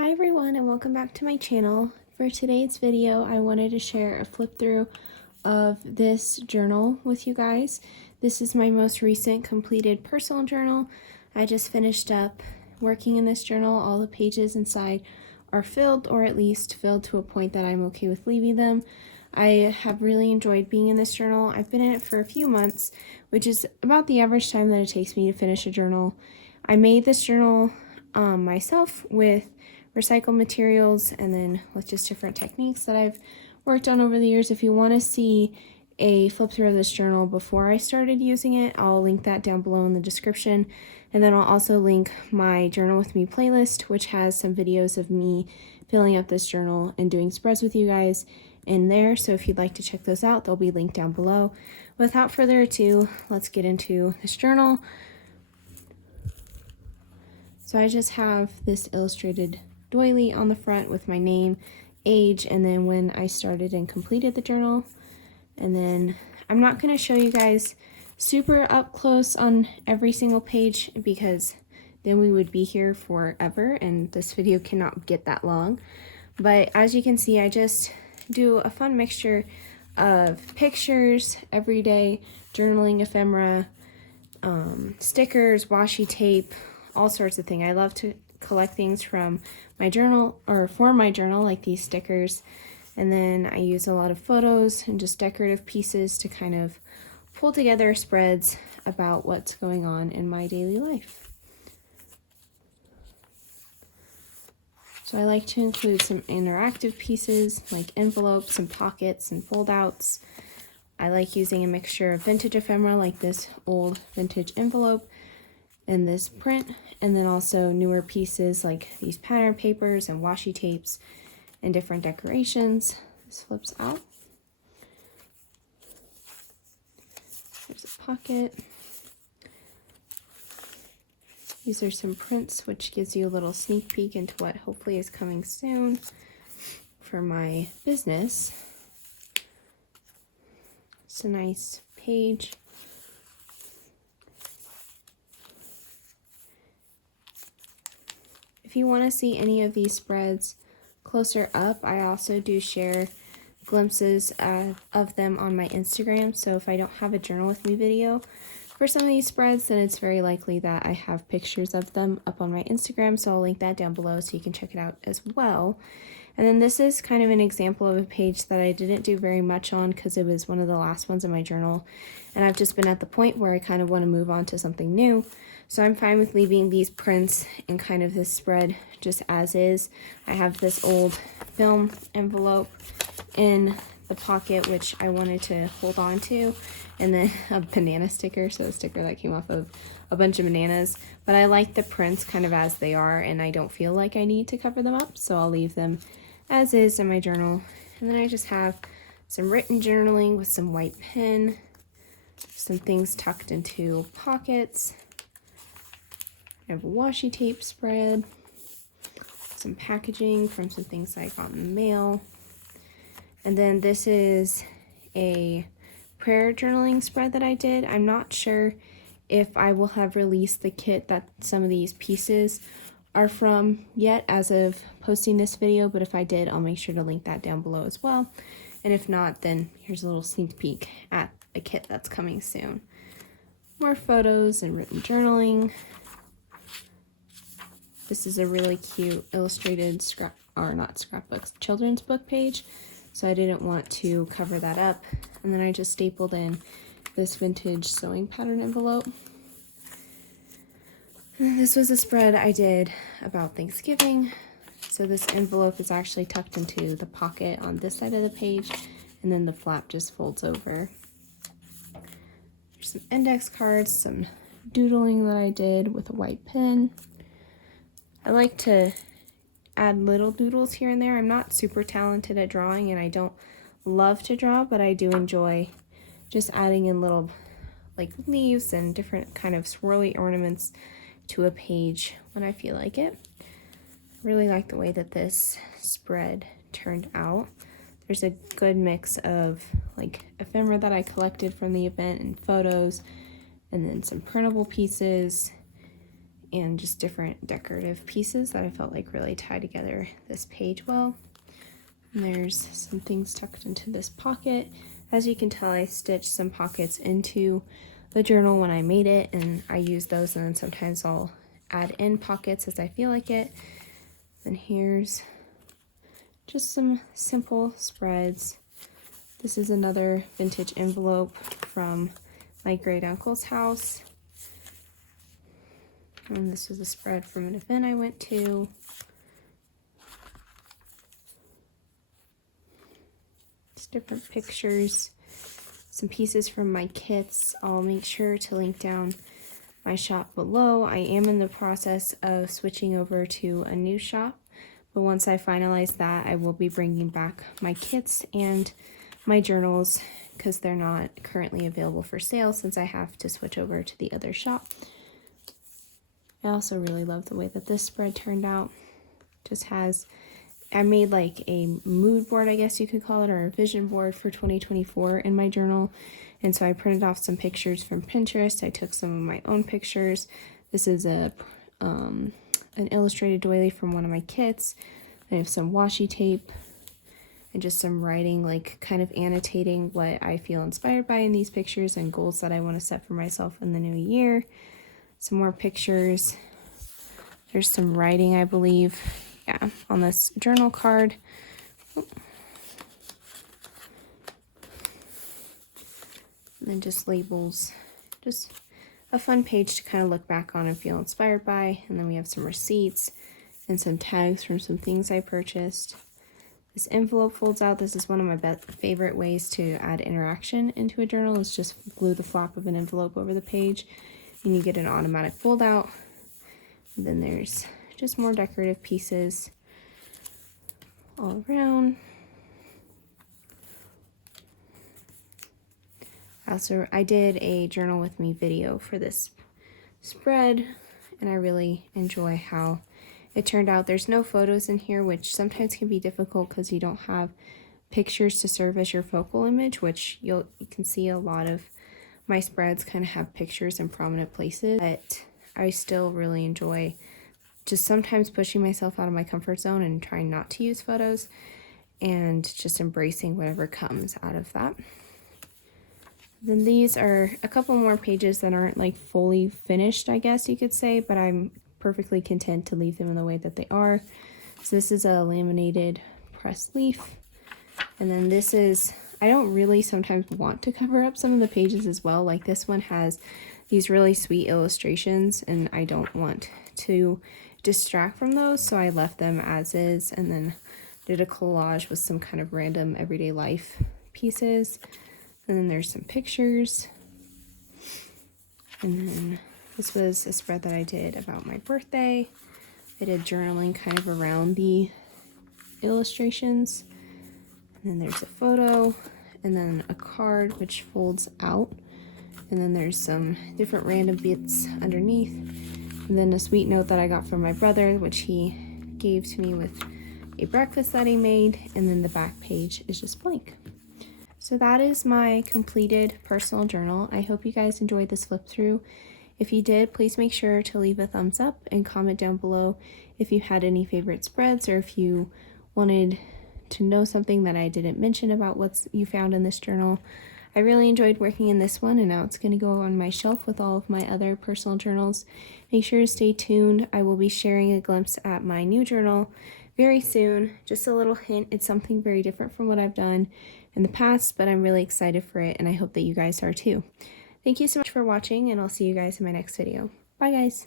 Hi everyone and welcome back to my channel. For today's video I wanted to share a flip through of this journal with you guys. This is my most recent completed personal journal. I just finished up working in this journal. All the pages inside are filled, or at least filled to a point that I'm okay with leaving them. I have really enjoyed being in this journal. I've been in it for a few months, which is about the average time that it takes me to finish a journal. I made this journal myself with recycled materials and then with just different techniques that I've worked on over the years. If you want to see a flip through of this journal before I started using it, I'll link that down below in the description. And then I'll also link my Journal With Me playlist, which has some videos of me filling up this journal and doing spreads with you guys in there. So if you'd like to check those out, they'll be linked down below. Without further ado, let's get into this journal. So I just have this illustrated doily on the front with my name, age, and then when I started and completed the journal. And then I'm not going to show you guys super up close on every single page because then we would be here forever and this video cannot get that long. But as you can see, I just do a fun mixture of pictures, everyday journaling ephemera, stickers, washi tape, all sorts of things. I love to collect things from my journal or for my journal, like these stickers, and then I use a lot of photos and just decorative pieces to kind of pull together spreads about what's going on in my daily life. So I like to include some interactive pieces like envelopes and pockets and fold outs. I like using a mixture of vintage ephemera like this old vintage envelope and this print, and then also newer pieces like these pattern papers and washi tapes and different decorations. This flips out. There's a pocket. These are some prints, which gives you a little sneak peek into what hopefully is coming soon for my business. It's a nice page. If you want to see any of these spreads closer up, I also do share glimpses of them on my Instagram. So if I don't have a Journal With Me video for some of these spreads, then it's very likely that I have pictures of them up on my Instagram. So I'll link that down below so you can check it out as well. And then this is kind of an example of a page that I didn't do very much on because it was one of the last ones in my journal. And I've just been at the point where I kind of want to move on to something new. So I'm fine with leaving these prints and kind of this spread just as is. I have this old film envelope in the pocket, which I wanted to hold on to, and then a banana sticker, so a sticker that came off of a bunch of bananas. But I like the prints kind of as they are, and I don't feel like I need to cover them up, so I'll leave them as is in my journal. And then I just have some written journaling with some white pen, some things tucked into pockets. I have a washi tape spread, some packaging from some things I got in the mail. And then this is a prayer journaling spread that I did. I'm not sure if I will have released the kit that some of these pieces are from yet as of posting this video, but if I did, I'll make sure to link that down below as well. And if not, then here's a little sneak peek at a kit that's coming soon. More photos and written journaling. This is a really cute illustrated children's book page, so I didn't want to cover that up. And then I just stapled in this vintage sewing pattern envelope. And this was a spread I did about Thanksgiving. So this envelope is actually tucked into the pocket on this side of the page, and then the flap just folds over. There's some index cards, some doodling that I did with a white pen. I like to add little doodles here and there. I'm not super talented at drawing and I don't love to draw, but I do enjoy just adding in little like leaves and different kind of swirly ornaments to a page when I feel like it. I really like the way that this spread turned out. There's a good mix of like ephemera that I collected from the event and photos, and then some printable pieces and just different decorative pieces that I felt like really tie together this page well. And there's some things tucked into this pocket. As you can tell, I stitched some pockets into the journal when I made it, and I use those, and then sometimes I'll add in pockets as I feel like it. And here's just some simple spreads. This is another vintage envelope from my great uncle's house. And this was a spread from an event I went to. Just different pictures, some pieces from my kits. I'll make sure to link down my shop below. I am in the process of switching over to a new shop, but once I finalize that, I will be bringing back my kits and my journals because they're not currently available for sale since I have to switch over to the other shop. I also really love the way that this spread turned out. Just has, I made like a mood board, I guess you could call it, or a vision board for 2024 in my journal. And so I printed off some pictures from Pinterest. I took some of my own pictures. This is an illustrated doily from one of my kits. I have some washi tape and just some writing, like kind of annotating what I feel inspired by in these pictures and goals that I want to set for myself in the new year. Some more pictures. There's some writing, I believe, yeah, on this journal card. And then just labels. Just a fun page to kind of look back on and feel inspired by. And then we have some receipts and some tags from some things I purchased. This envelope folds out. This is one of my favorite ways to add interaction into a journal, is just glue the flap of an envelope over the page and you get an automatic fold out. And then there's just more decorative pieces all around. I did a journal with me video for this spread, and I really enjoy how it turned out. There's no photos in here, which sometimes can be difficult because you don't have pictures to serve as your focal image, which you can see a lot of my spreads kind of have pictures in prominent places, but I still really enjoy just sometimes pushing myself out of my comfort zone and trying not to use photos and just embracing whatever comes out of that. Then these are a couple more pages that aren't like fully finished, I guess you could say, but I'm perfectly content to leave them in the way that they are. So this is a laminated pressed leaf. And then this is, I don't really sometimes want to cover up some of the pages as well. Like this one has these really sweet illustrations and I don't want to distract from those, so I left them as is and then did a collage with some kind of random everyday life pieces. And then there's some pictures. And then this was a spread that I did about my birthday. I did journaling kind of around the illustrations. And then there's a photo and then a card which folds out. And then there's some different random bits underneath. And then a sweet note that I got from my brother, which he gave to me with a breakfast that he made. And then the back page is just blank. So that is my completed personal journal. I hope you guys enjoyed this flip through. If you did, please make sure to leave a thumbs up and comment down below if you had any favorite spreads or if you wanted to know something that I didn't mention about what you found in this journal. I really enjoyed working in this one, and now it's going to go on my shelf with all of my other personal journals. Make sure to stay tuned. I will be sharing a glimpse at my new journal very soon. Just a little hint, it's something very different from what I've done in the past, but I'm really excited for it, and I hope that you guys are too. Thank you so much for watching, and I'll see you guys in my next video. Bye, guys.